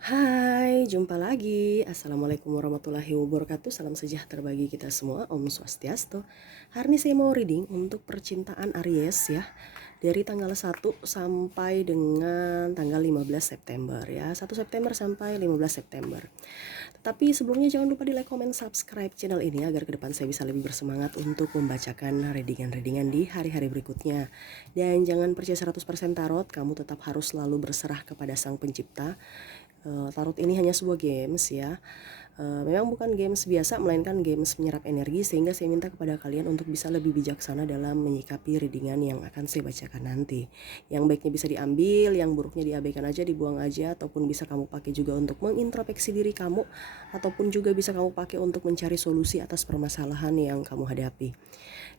Hai, jumpa lagi. Assalamualaikum warahmatullahi wabarakatuh. Salam sejahtera bagi kita semua. Om Swastiastu. Hari ini saya mau reading untuk percintaan Aries ya. Dari tanggal 1 sampai dengan tanggal 15 September ya. 1 September sampai 15 September. Tetapi sebelumnya jangan lupa di like, comment, subscribe channel ini agar ke depan saya bisa lebih bersemangat untuk membacakan readingan-readingan di hari-hari berikutnya. Dan jangan percaya 100% tarot, kamu tetap harus selalu berserah kepada Sang Pencipta. Tarot ini hanya sebuah games ya. Memang bukan games biasa, melainkan games menyerap energi, sehingga saya minta kepada kalian untuk bisa lebih bijaksana dalam menyikapi readingan yang akan saya bacakan nanti. Yang baiknya bisa diambil, yang buruknya diabaikan aja, dibuang aja, ataupun bisa kamu pakai juga untuk mengintrospeksi diri kamu, ataupun juga bisa kamu pakai untuk mencari solusi atas permasalahan yang kamu hadapi.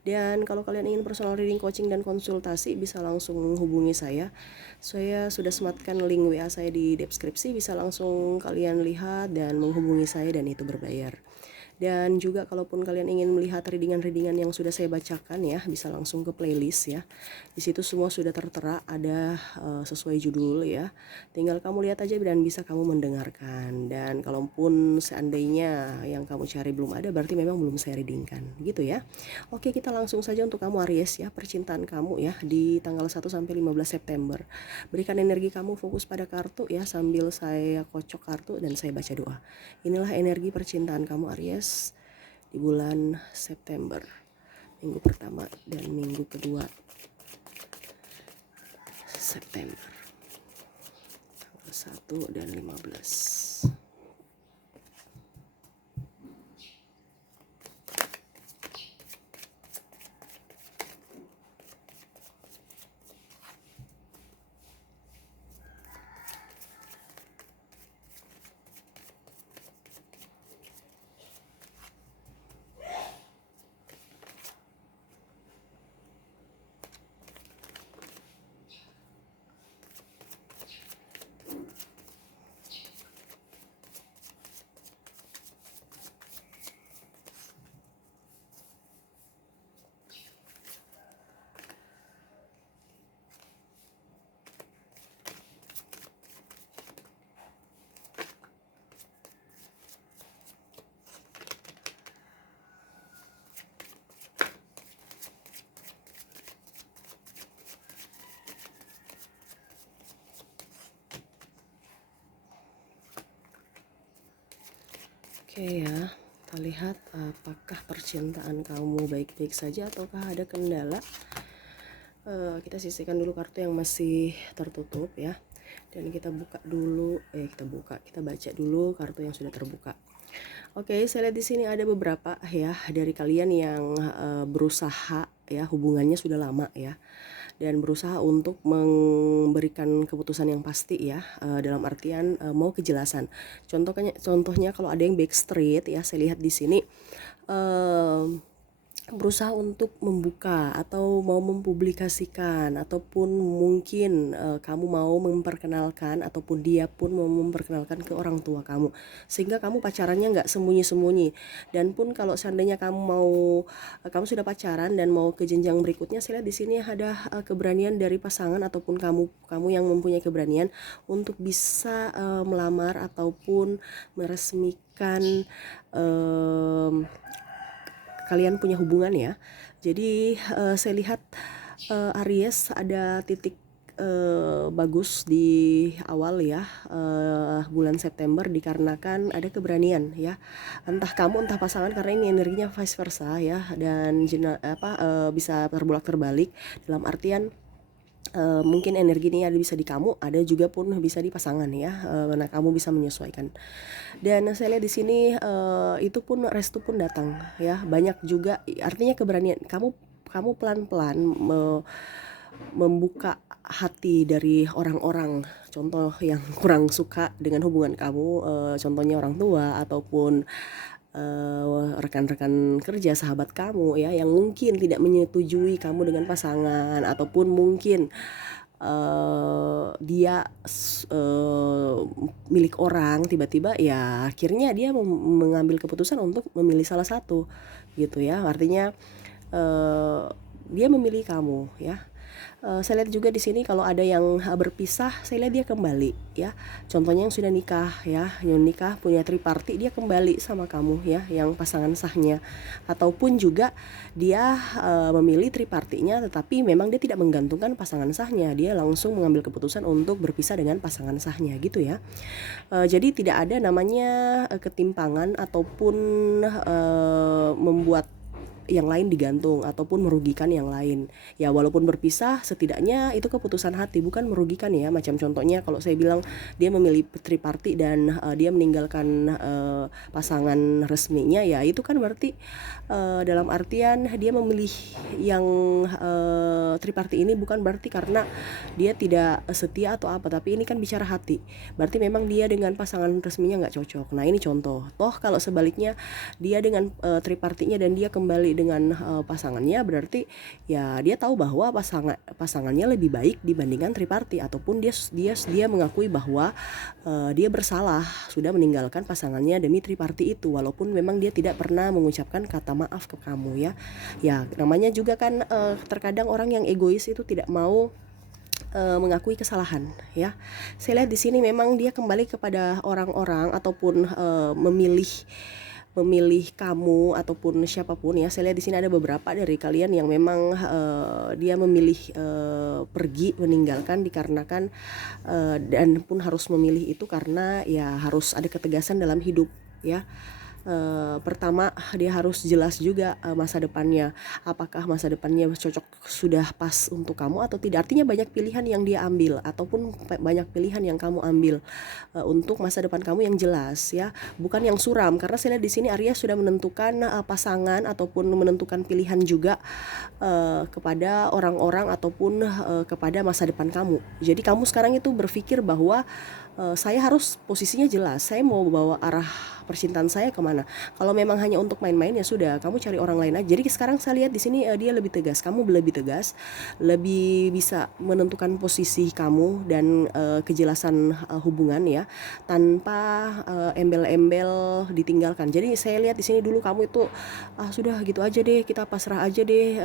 Dan kalau kalian ingin personal reading, coaching, dan konsultasi, bisa langsung hubungi saya. Saya sudah sematkan link WA saya di deskripsi, bisa langsung kalian lihat dan menghubungi saya, dan itu berbayar. Dan juga kalaupun kalian ingin melihat readingan-readingan yang sudah saya bacakan ya, bisa langsung ke playlist ya. Di situ semua sudah tertera, ada sesuai judul ya. Tinggal kamu lihat aja dan bisa kamu mendengarkan. Dan kalaupun seandainya yang kamu cari belum ada, berarti memang belum saya readingkan, gitu ya. Oke, kita langsung saja untuk kamu Aries ya, percintaan kamu ya di tanggal 1 sampai 15 September. Berikan energi kamu fokus pada kartu ya, sambil saya kocok kartu dan saya baca doa. Inilah energi percintaan kamu Aries di bulan September, minggu pertama dan minggu kedua September, tanggal 1 dan 15. Oke ya, kita lihat apakah percintaan kamu baik-baik saja ataukah ada kendala. Kita sisihkan dulu kartu yang masih tertutup ya, dan kita buka dulu, kita baca dulu kartu yang sudah terbuka. Oke, saya lihat di sini ada beberapa ya dari kalian yang berusaha ya, hubungannya sudah lama ya, dan berusaha untuk memberikan keputusan yang pasti ya, dalam artian mau kejelasan. Contohnya kalau ada yang backstreet ya, saya lihat di sini berusaha untuk membuka atau mau mempublikasikan, ataupun mungkin kamu mau memperkenalkan, ataupun dia pun mau memperkenalkan ke orang tua kamu, sehingga kamu pacarannya nggak sembunyi-sembunyi. Dan pun kalau seandainya kamu sudah pacaran dan mau ke jenjang berikutnya, saya lihat di sini ada keberanian dari pasangan, ataupun kamu yang mempunyai keberanian untuk bisa melamar ataupun meresmikan kalian punya hubungan ya. Jadi saya lihat Aries ada titik bagus di awal ya, bulan September, dikarenakan ada keberanian ya, entah kamu entah pasangan, karena ini energinya vice versa ya, dan bisa terbolak terbalik, dalam artian mungkin energi ini ada bisa di kamu, ada juga pun bisa di pasangan ya. Nah, kamu bisa menyesuaikan. Dan saya lihat di sini itu pun restu pun datang ya. Banyak juga, artinya keberanian kamu pelan-pelan membuka hati dari orang-orang, contoh yang kurang suka dengan hubungan kamu, contohnya orang tua ataupun rekan-rekan kerja, sahabat kamu ya, yang mungkin tidak menyetujui kamu dengan pasangan, ataupun mungkin dia milik orang, tiba-tiba ya akhirnya dia mengambil keputusan untuk memilih salah satu gitu ya. Artinya dia memilih kamu ya. Saya lihat juga di sini kalau ada yang berpisah, saya lihat dia kembali ya. Contohnya yang sudah nikah ya, yang nikah punya triparty, dia kembali sama kamu ya, yang pasangan sahnya. Ataupun juga dia memilih tripartinya, tetapi memang dia tidak menggantungkan pasangan sahnya, dia langsung mengambil keputusan untuk berpisah dengan pasangan sahnya gitu ya. Jadi tidak ada namanya ketimpangan ataupun membuat yang lain digantung ataupun merugikan yang lain. Ya walaupun berpisah, setidaknya itu keputusan hati, bukan merugikan ya. Macam contohnya kalau saya bilang dia memilih triparty dan dia meninggalkan pasangan resminya, ya itu kan berarti dalam artian dia memilih yang triparty ini bukan berarti karena dia tidak setia atau apa, tapi ini kan bicara hati. Berarti memang dia dengan pasangan resminya nggak cocok. Nah ini contoh. Toh kalau sebaliknya dia dengan tripartinya dan dia kembali dengan pasangannya, berarti ya dia tahu bahwa pasangannya lebih baik dibandingkan triparty, ataupun dia mengakui bahwa dia bersalah sudah meninggalkan pasangannya demi triparty itu, walaupun memang dia tidak pernah mengucapkan kata maaf ke kamu ya. Ya namanya juga kan terkadang orang yang egois itu tidak mau mengakui kesalahan ya. Saya lihat di sini memang dia kembali kepada orang-orang ataupun memilih kamu ataupun siapapun ya. Saya lihat di sini ada beberapa dari kalian yang memang dia memilih pergi meninggalkan dikarenakan dan pun harus memilih itu karena ya harus ada ketegasan dalam hidup ya. Pertama dia harus jelas juga masa depannya, apakah masa depannya cocok, sudah pas untuk kamu atau tidak. Artinya banyak pilihan yang dia ambil ataupun banyak pilihan yang kamu ambil untuk masa depan kamu yang jelas ya, bukan yang suram. Karena saya lihat di sini Aries sudah menentukan pasangan ataupun menentukan pilihan juga kepada orang-orang ataupun kepada masa depan kamu. Jadi kamu sekarang itu berpikir bahwa saya harus posisinya jelas, saya mau bawa arah percintaan saya kemana. Kalau memang hanya untuk main-main ya sudah, kamu cari orang lain aja. Jadi sekarang saya lihat di sini dia lebih tegas, kamu lebih tegas, lebih bisa menentukan posisi kamu dan kejelasan hubungan ya, tanpa embel-embel ditinggalkan. Jadi saya lihat di sini dulu kamu itu sudah gitu aja deh, kita pasrah aja deh,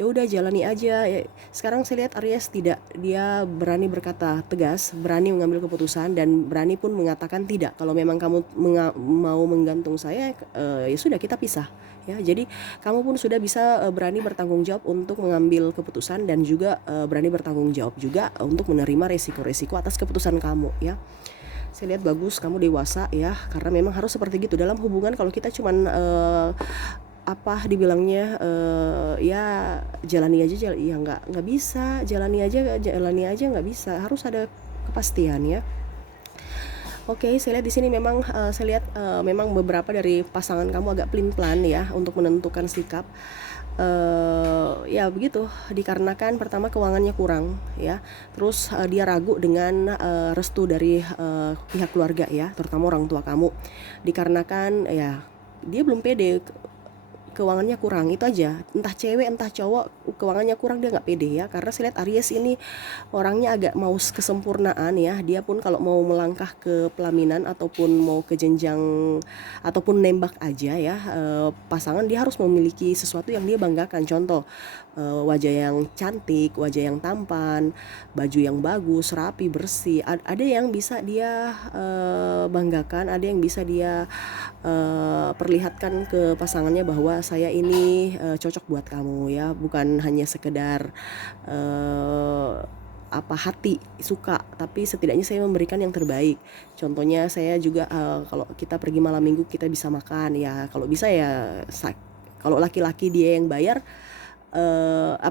ya udah jalani aja. Sekarang saya lihat Aries tidak, dia berani berkata tegas, berani mengambil keputusan dan berani pun mengatakan tidak. Kalau memang kamu mau menggantung saya, ya sudah kita pisah ya. Jadi kamu pun sudah bisa berani bertanggung jawab untuk mengambil keputusan dan juga berani bertanggung jawab juga untuk menerima resiko-resiko atas keputusan kamu ya. Saya lihat bagus, kamu dewasa ya, karena memang harus seperti gitu dalam hubungan. Kalau kita cuman dibilangnya ya jalani aja, ya nggak bisa, jalani aja nggak bisa, harus ada kepastian ya. Oke, saya lihat di sini memang saya lihat memang beberapa dari pasangan kamu agak pelin-pelan ya untuk menentukan sikap. Ya begitu, dikarenakan pertama keuangannya kurang ya, terus dia ragu dengan restu dari pihak keluarga ya, terutama orang tua kamu, dikarenakan ya dia belum pede, keuangannya kurang, itu aja. Entah cewek entah cowok, keuangannya kurang, dia nggak pede ya. Karena saya lihat Aries ini orangnya agak mau kesempurnaan ya. Dia pun kalau mau melangkah ke pelaminan ataupun mau ke jenjang ataupun nembak aja ya, pasangan, dia harus memiliki sesuatu yang dia banggakan. Contoh wajah yang cantik, wajah yang tampan, baju yang bagus, rapi, bersih. Ada yang bisa dia banggakan, ada yang bisa dia perlihatkan ke pasangannya bahwa saya ini cocok buat kamu ya, bukan hanya sekedar hati suka, tapi setidaknya saya memberikan yang terbaik. Contohnya saya juga kalau kita pergi malam minggu kita bisa makan ya, kalau bisa ya kalau laki-laki dia yang bayar,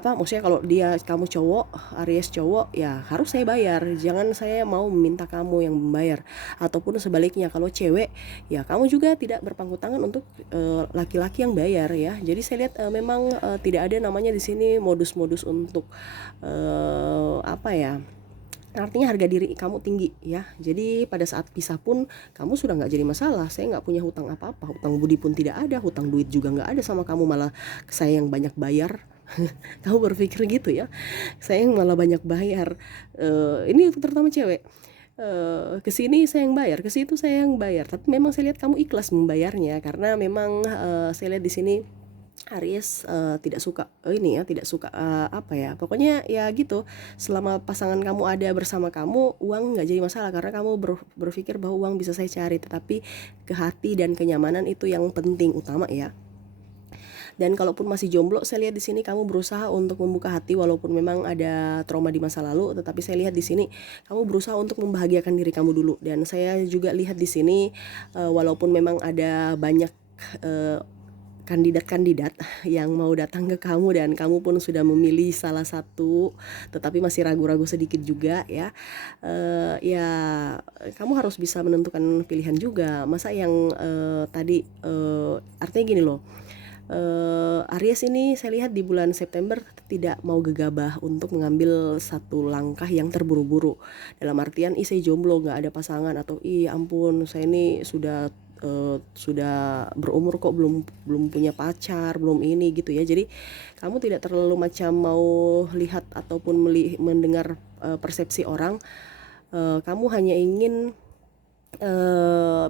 maksudnya kalau kamu cowok, Aries cowok, ya harus saya bayar, jangan saya mau meminta kamu yang membayar. Ataupun sebaliknya, kalau cewek ya kamu juga tidak berpangku tangan untuk laki-laki yang bayar ya. Jadi saya lihat memang tidak ada namanya di sini modus-modus untuk artinya harga diri kamu tinggi ya. Jadi pada saat pisah pun kamu sudah nggak jadi masalah. Saya nggak punya hutang apa-apa, hutang budi pun tidak ada, hutang duit juga nggak ada sama kamu, malah saya yang banyak bayar. Kamu berpikir gitu ya, saya yang malah banyak bayar. Ini terutama cewek, kesini saya yang bayar, ke situ saya yang bayar, tapi memang saya lihat kamu ikhlas membayarnya karena memang saya lihat di sini Aries tidak suka ini ya, tidak suka apa ya, pokoknya ya gitu. Selama pasangan kamu ada bersama kamu, uang nggak jadi masalah karena kamu berpikir bahwa uang bisa saya cari, tetapi ke hati dan kenyamanan itu yang penting utama ya. Dan kalaupun masih jomblo, saya lihat di sini kamu berusaha untuk membuka hati walaupun memang ada trauma di masa lalu, tetapi saya lihat di sini kamu berusaha untuk membahagiakan diri kamu dulu. Dan saya juga lihat di sini walaupun memang ada banyak uh, kandidat-kandidat yang mau datang ke kamu dan kamu pun sudah memilih salah satu tetapi masih ragu-ragu sedikit juga ya, ya kamu harus bisa menentukan pilihan juga. Masa yang tadi artinya gini loh, Aries ini saya lihat di bulan September tidak mau gegabah untuk mengambil satu langkah yang terburu-buru, dalam artian saya jomblo nggak ada pasangan, atau ampun saya ini sudah berumur kok belum belum punya pacar, belum ini gitu ya. Jadi kamu tidak terlalu macam mau lihat ataupun mendengar persepsi orang. Kamu hanya ingin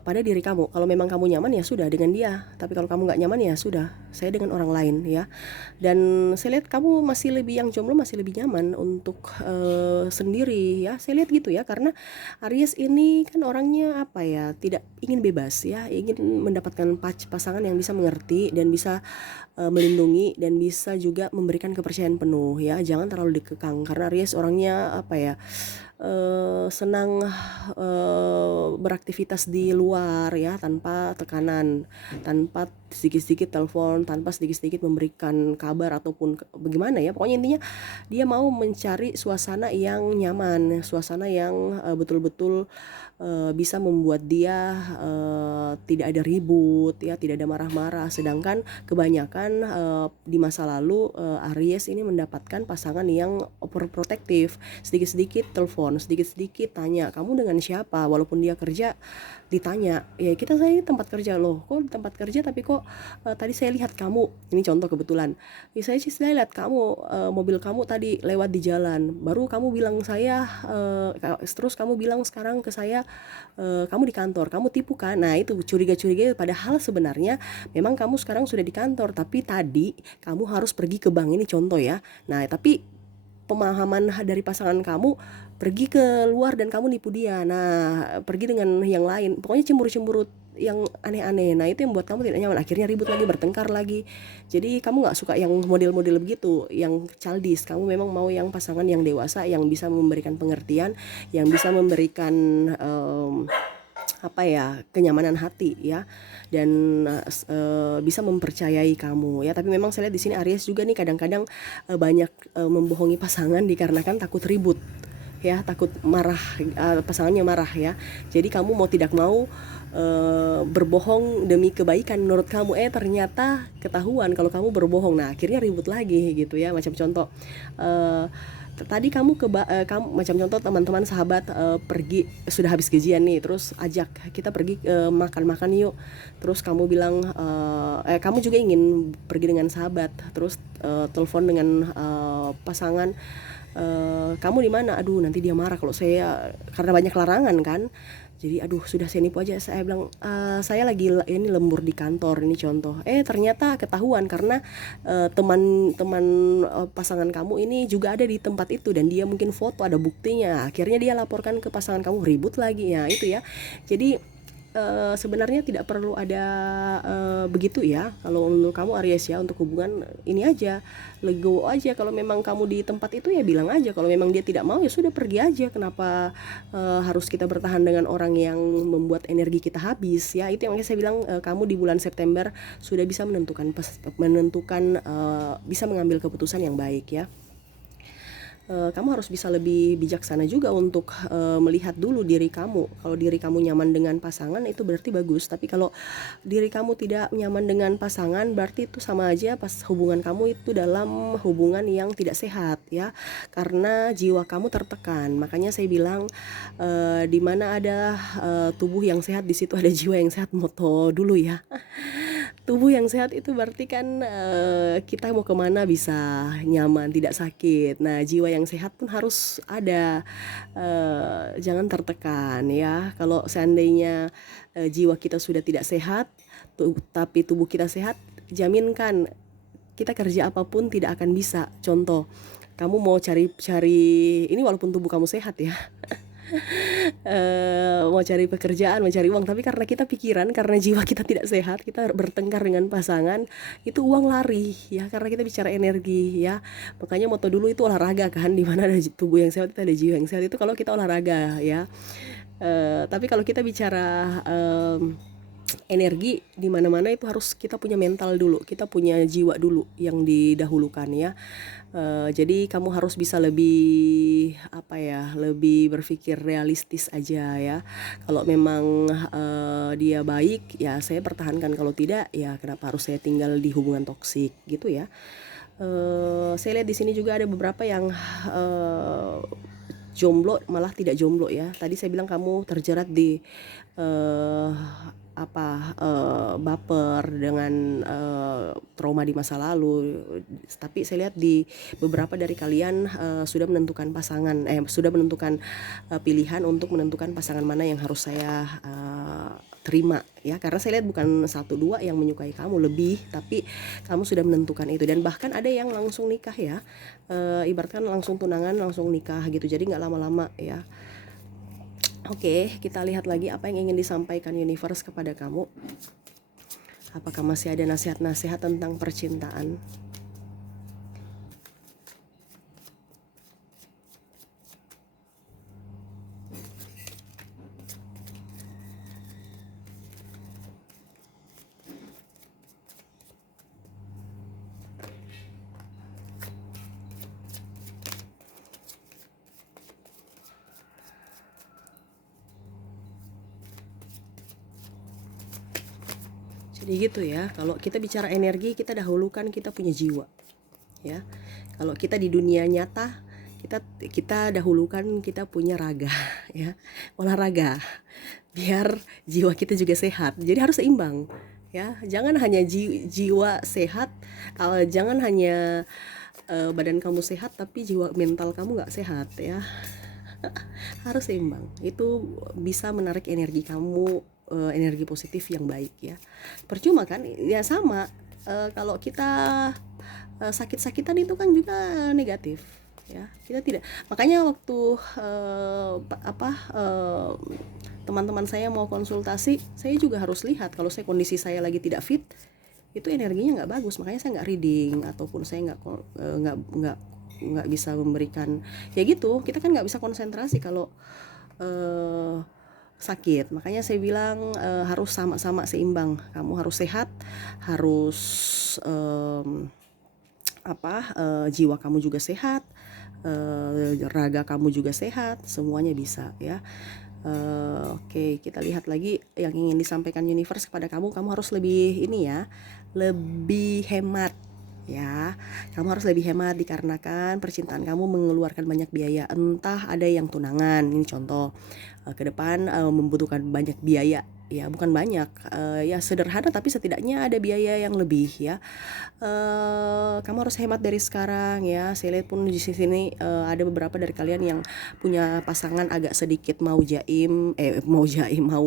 pada diri kamu. Kalau memang kamu nyaman ya sudah dengan dia, tapi kalau kamu nggak nyaman ya sudah, saya dengan orang lain ya. Dan saya lihat kamu masih lebih, yang jomblo masih lebih nyaman untuk sendiri ya, saya lihat gitu ya. Karena Aries ini kan orangnya apa ya, tidak ingin bebas ya, ingin mendapatkan pasangan yang bisa mengerti dan bisa melindungi dan bisa juga memberikan kepercayaan penuh ya. Jangan terlalu dikekang karena Aries orangnya apa ya, senang beraktivitas di luar ya, tanpa tekanan, tanpa sedikit-sedikit telepon, tanpa sedikit-sedikit memberikan kabar ataupun bagaimana ya. Pokoknya intinya dia mau mencari suasana yang nyaman, suasana yang betul-betul bisa membuat dia tidak ada ribut ya, tidak ada marah-marah. Sedangkan kebanyakan di masa lalu Aries ini mendapatkan pasangan yang overprotective, sedikit-sedikit telepon, sedikit-sedikit tanya kamu dengan siapa, walaupun dia kerja ditanya ya, saya tempat kerja loh, kok tempat kerja tapi kok tadi saya lihat kamu, ini contoh kebetulan ya, saya lihat kamu mobil kamu tadi lewat di jalan, baru kamu bilang saya terus kamu bilang sekarang ke saya kamu di kantor, kamu tipu kan. Nah itu curiga-curiga, padahal sebenarnya memang kamu sekarang sudah di kantor, tapi tadi kamu harus pergi ke bank, ini contoh ya. Nah tapi pemahaman dari pasangan kamu pergi ke luar dan kamu nipu dia, nah pergi dengan yang lain, pokoknya cemburu-cemburu yang aneh-aneh. Nah itu yang buat kamu tidak nyaman, akhirnya ribut lagi, bertengkar lagi. Jadi kamu nggak suka yang model-model begitu, yang childish. Kamu memang mau yang pasangan yang dewasa, yang bisa memberikan pengertian, yang bisa memberikan apa ya, kenyamanan hati ya, dan bisa mempercayai kamu ya. Tapi memang saya lihat di sini Aries juga nih kadang-kadang banyak membohongi pasangan dikarenakan takut ribut ya, takut marah, pasangannya marah ya. Jadi kamu mau tidak mau berbohong demi kebaikan menurut kamu, ternyata ketahuan kalau kamu berbohong. Nah akhirnya ribut lagi gitu ya. Macam contoh tadi kamu kamu macam contoh teman-teman sahabat pergi, sudah habis gajian nih, terus ajak kita pergi makan-makan yuk, terus kamu bilang kamu juga ingin pergi dengan sahabat, terus telepon dengan pasangan, kamu di mana, aduh nanti dia marah kalau saya, karena banyak larangan kan. Jadi aduh sudah, saya nipu aja, saya bilang saya lagi ini lembur di kantor, ini contoh. Ternyata ketahuan karena teman-teman pasangan kamu ini juga ada di tempat itu dan dia mungkin foto, ada buktinya. Akhirnya dia laporkan ke pasangan kamu, ribut lagi ya itu ya. Jadi sebenarnya tidak perlu ada begitu ya. Kalau menurut kamu Aries ya, untuk hubungan ini aja, legowo aja. Kalau memang kamu di tempat itu ya bilang aja, kalau memang dia tidak mau ya sudah pergi aja. Kenapa harus kita bertahan dengan orang yang membuat energi kita habis ya. Itu yang saya bilang, kamu di bulan September sudah bisa menentukan bisa mengambil keputusan yang baik ya. Kamu harus bisa lebih bijaksana juga untuk melihat dulu diri kamu. Kalau diri kamu nyaman dengan pasangan itu berarti bagus, tapi kalau diri kamu tidak nyaman dengan pasangan berarti itu sama aja pas hubungan kamu itu dalam hubungan yang tidak sehat ya, karena jiwa kamu tertekan. Makanya saya bilang di mana ada tubuh yang sehat, di situ ada jiwa yang sehat, moto dulu ya. Tubuh yang sehat itu berarti kan kita mau kemana bisa nyaman, tidak sakit. Nah jiwa yang sehat pun harus ada, jangan tertekan ya. Kalau seandainya jiwa kita sudah tidak sehat tapi tubuh kita sehat, jaminkan kita kerja apapun tidak akan bisa. Contoh, kamu mau cari ini walaupun tubuh kamu sehat ya, mau cari pekerjaan, mau cari uang, tapi karena kita pikiran, karena jiwa kita tidak sehat, kita bertengkar dengan pasangan, itu uang lari ya, karena kita bicara energi ya. Makanya moto dulu itu olahraga kan, di mana ada tubuh yang sehat itu ada jiwa yang sehat, itu kalau kita olahraga ya. Tapi kalau kita bicara energi di mana-mana itu harus kita punya mental dulu, kita punya jiwa dulu yang didahulukan ya. Jadi kamu harus bisa lebih apa ya, lebih berpikir realistis aja ya. Kalau memang dia baik ya saya pertahankan, kalau tidak ya kenapa harus saya tinggal di hubungan toksik gitu ya. Saya lihat di sini juga ada beberapa yang jomblo malah tidak jomblo ya. Tadi saya bilang kamu terjerat di baper dengan trauma di masa lalu. Tapi saya lihat di beberapa dari kalian sudah menentukan pasangan, sudah menentukan pilihan untuk menentukan pasangan mana yang harus saya terima ya, karena saya lihat bukan 1-2 yang menyukai kamu, lebih, tapi kamu sudah menentukan itu. Dan bahkan ada yang langsung nikah ya, ibaratkan langsung tunangan langsung nikah gitu, jadi nggak lama-lama ya. Oke, kita lihat lagi apa yang ingin disampaikan universe kepada kamu. Apakah masih ada nasihat-nasihat tentang percintaan? Jadi gitu ya, kalau kita bicara energi, kita dahulukan kita punya jiwa ya. Kalau kita di dunia nyata, kita dahulukan kita punya raga ya, olahraga biar jiwa kita juga sehat. Jadi harus seimbang ya, jangan hanya jiwa sehat, jangan hanya badan kamu sehat tapi jiwa mental kamu nggak sehat ya. Harus seimbang, itu bisa menarik energi kamu, energi positif yang baik ya. Percuma kan ya, sama kalau kita sakit-sakitan itu kan juga negatif ya, kita tidak. Makanya waktu teman-teman saya mau konsultasi, saya juga harus lihat kalau saya kondisi saya lagi tidak fit, itu energinya nggak bagus, makanya saya nggak reading, ataupun saya nggak bisa memberikan ya gitu. Kita kan nggak bisa konsentrasi kalau sakit. Makanya saya bilang harus sama-sama seimbang. Kamu harus sehat, harus jiwa kamu juga sehat, raga kamu juga sehat, semuanya bisa ya. Oke, kita lihat lagi yang ingin disampaikan universe kepada kamu. Kamu harus lebih ini ya, lebih hemat ya. Kamu harus lebih hemat dikarenakan percintaan kamu mengeluarkan banyak biaya. Entah ada yang tunangan, ini contoh, ke depan membutuhkan banyak biaya ya, bukan banyak ya, sederhana tapi setidaknya ada biaya yang lebih ya. Kamu harus hemat dari sekarang ya. Saya lihat pun di sini ada beberapa dari kalian yang punya pasangan agak sedikit mau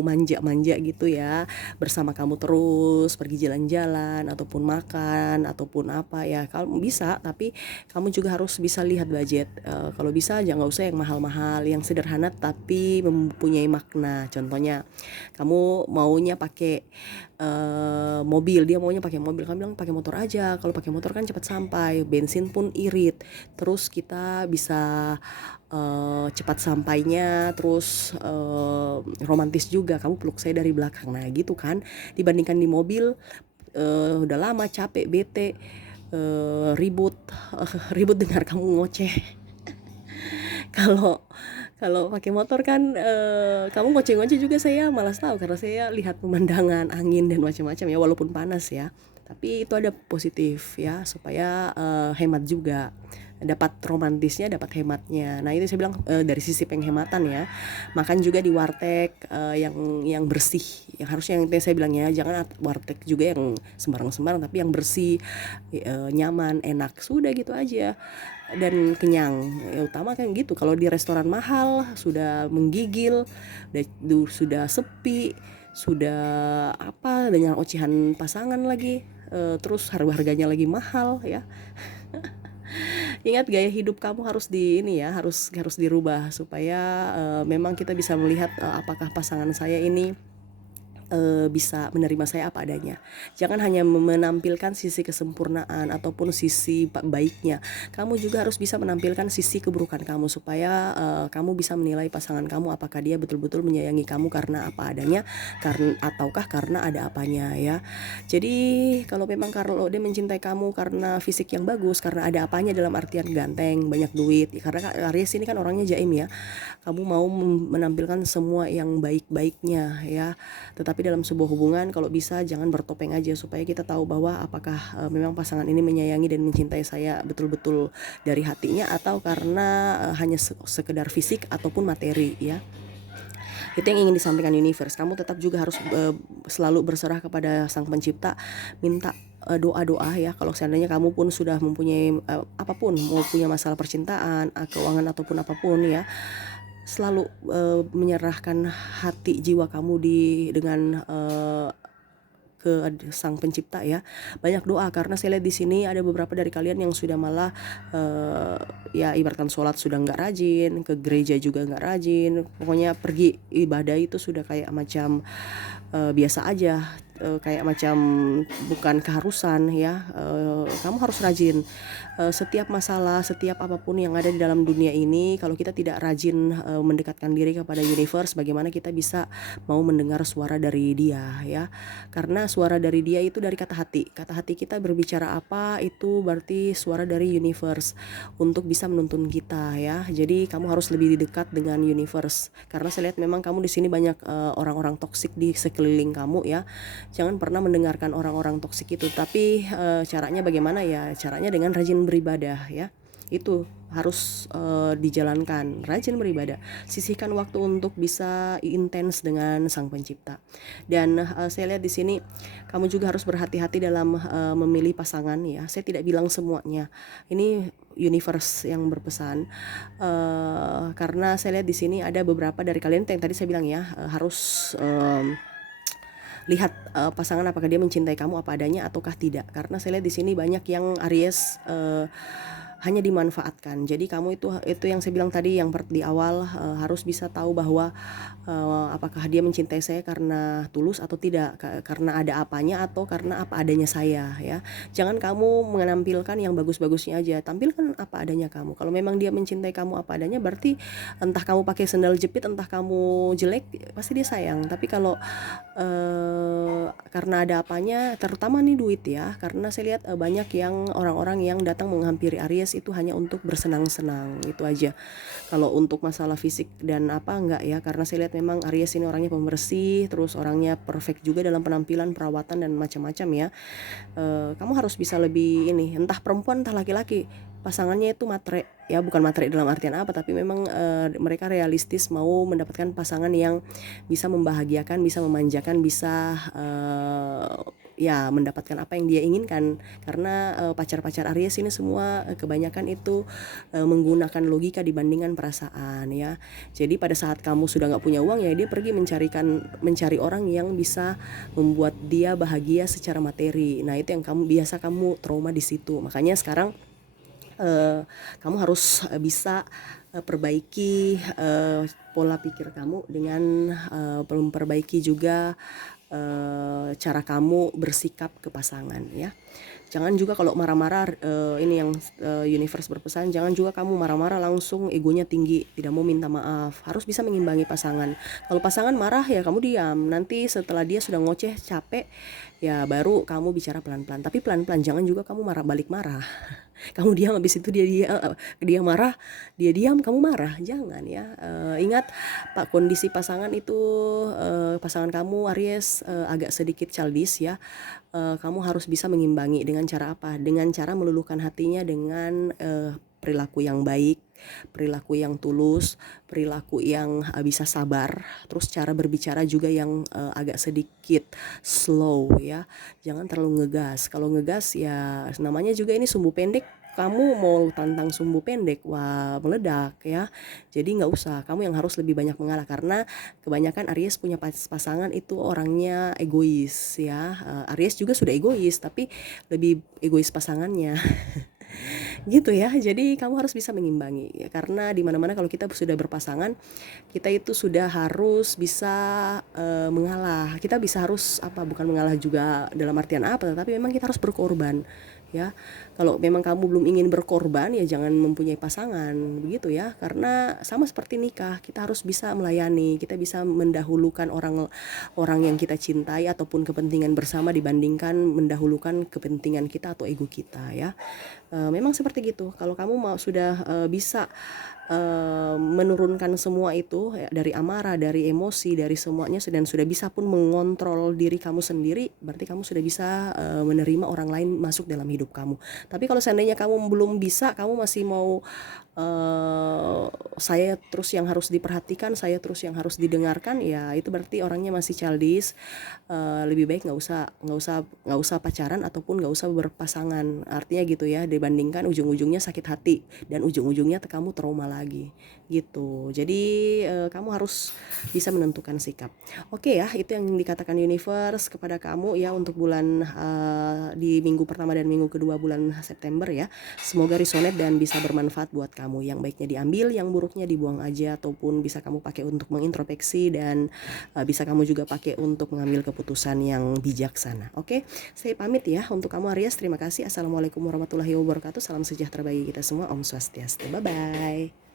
manja-manja gitu ya, bersama kamu terus pergi jalan-jalan ataupun makan ataupun apa ya. Kalau bisa, tapi kamu juga harus bisa lihat budget. Kalau bisa jangan usah yang mahal-mahal, yang sederhana tapi mempunyai makna. Contohnya kamu maunya pakai mobil, dia maunya pakai mobil, kamu bilang pakai motor aja. Kalau pakai motor kan cepat sampai, bensin pun irit, terus kita bisa cepat sampainya, terus romantis juga, kamu peluk saya dari belakang, nah gitu kan. Dibandingkan di mobil udah lama capek, bete, ribut ribut dengar kamu ngoceh. Kalau pakai motor kan kamu ngoceh-ngoceh juga saya malas tahu, karena saya lihat pemandangan, angin dan macam-macam ya, walaupun panas ya. Tapi itu ada positif ya, supaya hemat juga, dapat romantisnya, dapat hematnya. Nah itu saya bilang dari sisi penghematan ya. Makan juga di warteg yang bersih, yang harusnya, yang saya bilang ya, jangan warteg juga yang sembarang-sembarang, tapi yang bersih, nyaman, enak, sudah gitu aja, dan kenyang ya, utama kan gitu. Kalau di restoran mahal sudah menggigil, sudah sepi, sudah dengan ocehan pasangan lagi, terus harganya lagi mahal ya. Ingat, gaya hidup kamu harus harus dirubah supaya memang kita bisa melihat apakah pasangan saya ini bisa menerima saya apa adanya. Jangan hanya menampilkan sisi kesempurnaan ataupun sisi baiknya. Kamu juga harus bisa menampilkan sisi keburukan kamu supaya kamu bisa menilai pasangan kamu apakah dia betul-betul menyayangi kamu karena apa adanya, ataukah karena ada apanya ya. Jadi kalau dia mencintai kamu karena fisik yang bagus, karena ada apanya dalam artian ganteng, banyak duit, karena Aries ini kan orangnya jaim ya. Kamu mau menampilkan semua yang baik-baiknya ya. Tetapi dalam sebuah hubungan kalau bisa jangan bertopeng aja, supaya kita tahu bahwa apakah memang pasangan ini menyayangi dan mencintai saya betul-betul dari hatinya, atau karena hanya sekedar fisik ataupun materi ya. Itu yang ingin disampaikan universe. Kamu tetap juga harus selalu berserah kepada Sang Pencipta, minta doa-doa ya. Kalau seandainya kamu pun sudah mempunyai apapun, mau punya masalah percintaan, keuangan ataupun apapun ya, selalu menyerahkan hati jiwa kamu dengan ke Sang Pencipta ya. Banyak doa, karena saya lihat di sini ada beberapa dari kalian yang sudah malah ya ibaratkan sholat sudah nggak rajin, ke gereja juga nggak rajin, pokoknya pergi ibadah itu sudah kayak macam biasa aja, kayak macam bukan keharusan ya. Kamu harus rajin. Setiap masalah, setiap apapun yang ada di dalam dunia ini, kalau kita tidak rajin mendekatkan diri kepada universe, bagaimana kita bisa mau mendengar suara dari dia ya. Karena suara dari dia itu dari kata hati. Kata hati kita berbicara apa, itu berarti suara dari universe untuk bisa menuntun kita ya. Jadi kamu harus lebih dekat dengan universe, karena saya lihat memang kamu di sini banyak orang-orang toksik di sekeliling kamu ya. Jangan pernah mendengarkan orang-orang toksik itu. Tapi caranya bagaimana ya? Caranya dengan rajin beribadah ya. Itu harus dijalankan, rajin beribadah, sisihkan waktu untuk bisa intens dengan Sang Pencipta. Dan saya lihat di sini kamu juga harus berhati-hati dalam memilih pasangan ya. Saya tidak bilang semuanya, ini universe yang berpesan, karena saya lihat di sini ada beberapa dari kalian yang tadi saya bilang ya, harus lihat pasangan apakah dia mencintai kamu apa adanya ataukah tidak. Karena saya lihat di sini banyak yang Aries hanya dimanfaatkan. Jadi kamu itu yang saya bilang tadi yang di awal, harus bisa tahu bahwa apakah dia mencintai saya karena tulus atau tidak, karena ada apanya atau karena apa adanya saya ya. Jangan kamu menampilkan yang bagus-bagusnya aja, tampilkan apa adanya kamu. Kalau memang dia mencintai kamu apa adanya, berarti entah kamu pakai sendal jepit, entah kamu jelek, pasti dia sayang. Tapi kalau karena ada apanya, terutama nih duit ya, karena saya lihat banyak yang orang-orang yang datang menghampiri Aries itu hanya untuk bersenang-senang, itu aja. Kalau untuk masalah fisik dan apa enggak ya, karena saya lihat memang Aries ini orangnya pembersih, terus orangnya perfect juga dalam penampilan, perawatan dan macam-macam ya. Kamu harus bisa lebih ini, entah perempuan entah laki-laki, pasangannya itu matre ya, bukan matre dalam artian apa, tapi memang mereka realistis, mau mendapatkan pasangan yang bisa membahagiakan, bisa memanjakan, bisa ya mendapatkan apa yang dia inginkan. Karena pacar-pacar Aries ini semua kebanyakan itu menggunakan logika dibandingkan perasaan ya. Jadi pada saat kamu sudah nggak punya uang ya, dia pergi mencari orang yang bisa membuat dia bahagia secara materi. Nah itu yang kamu trauma di situ. Makanya sekarang kamu harus bisa perbaiki pola pikir kamu dengan memperbaiki juga cara kamu bersikap ke pasangan ya. Jangan juga kalau marah-marah, ini yang universe berpesan, jangan juga kamu marah-marah langsung egonya tinggi, tidak mau minta maaf. Harus bisa mengimbangi pasangan. Kalau pasangan marah ya kamu diam, nanti setelah dia sudah ngoceh capek ya baru kamu bicara pelan-pelan. Tapi pelan-pelan, jangan juga kamu balik marah. Kamu diam, habis itu dia marah, dia diam, kamu marah, jangan ya. Ingat Pak, kondisi pasangan itu pasangan kamu Aries agak sedikit childish ya. Kamu harus bisa mengimbangi dengan cara apa? Dengan cara meluluhkan hatinya dengan perilaku yang baik, perilaku yang tulus, perilaku yang bisa sabar, terus cara berbicara juga yang agak sedikit slow ya. Jangan terlalu ngegas. Kalau ngegas ya namanya juga ini sumbu pendek, kamu mau tantang sumbu pendek, wah meledak ya. Jadi nggak usah, kamu yang harus lebih banyak mengalah karena kebanyakan Aries punya pasangan itu orangnya egois ya. Aries juga sudah egois, tapi lebih egois pasangannya. Gitu ya. Jadi kamu harus bisa mengimbangi ya, karena di mana-mana kalau kita sudah berpasangan, kita itu sudah harus bisa mengalah. Kita bisa harus apa, bukan mengalah juga dalam artian apa, tetapi memang kita harus berkorban ya. Kalau memang kamu belum ingin berkorban ya jangan mempunyai pasangan begitu ya, karena sama seperti nikah, kita harus bisa melayani, kita bisa mendahulukan orang yang kita cintai ataupun kepentingan bersama dibandingkan mendahulukan kepentingan kita atau ego kita ya. Memang seperti gitu. Kalau kamu mau sudah bisa menurunkan semua itu ya, dari amarah, dari emosi, dari semuanya, dan sudah bisa pun mengontrol diri kamu sendiri, berarti kamu sudah bisa menerima orang lain masuk dalam hidup kamu. Tapi kalau seandainya kamu belum bisa, kamu masih mau saya terus yang harus diperhatikan, saya terus yang harus didengarkan, ya itu berarti orangnya masih childish. Lebih baik nggak usah pacaran ataupun nggak usah berpasangan, artinya gitu ya, dibandingkan ujung-ujungnya sakit hati dan ujung-ujungnya kamu trauma lagi gitu. Jadi kamu harus bisa menentukan sikap. Oke ya, itu yang dikatakan universe kepada kamu ya untuk bulan di minggu pertama dan minggu kedua bulan September ya. Semoga resonate dan bisa bermanfaat buat kamu. Yang baiknya diambil, yang buruknya dibuang aja, ataupun bisa kamu pakai untuk mengintrospeksi dan bisa kamu juga pakai untuk mengambil keputusan yang bijaksana. Oke, saya pamit ya untuk kamu Aries. Terima kasih. Assalamualaikum warahmatullahi wabarakatuh. Salam sejahtera bagi kita semua. Om Swastiastu. Bye bye.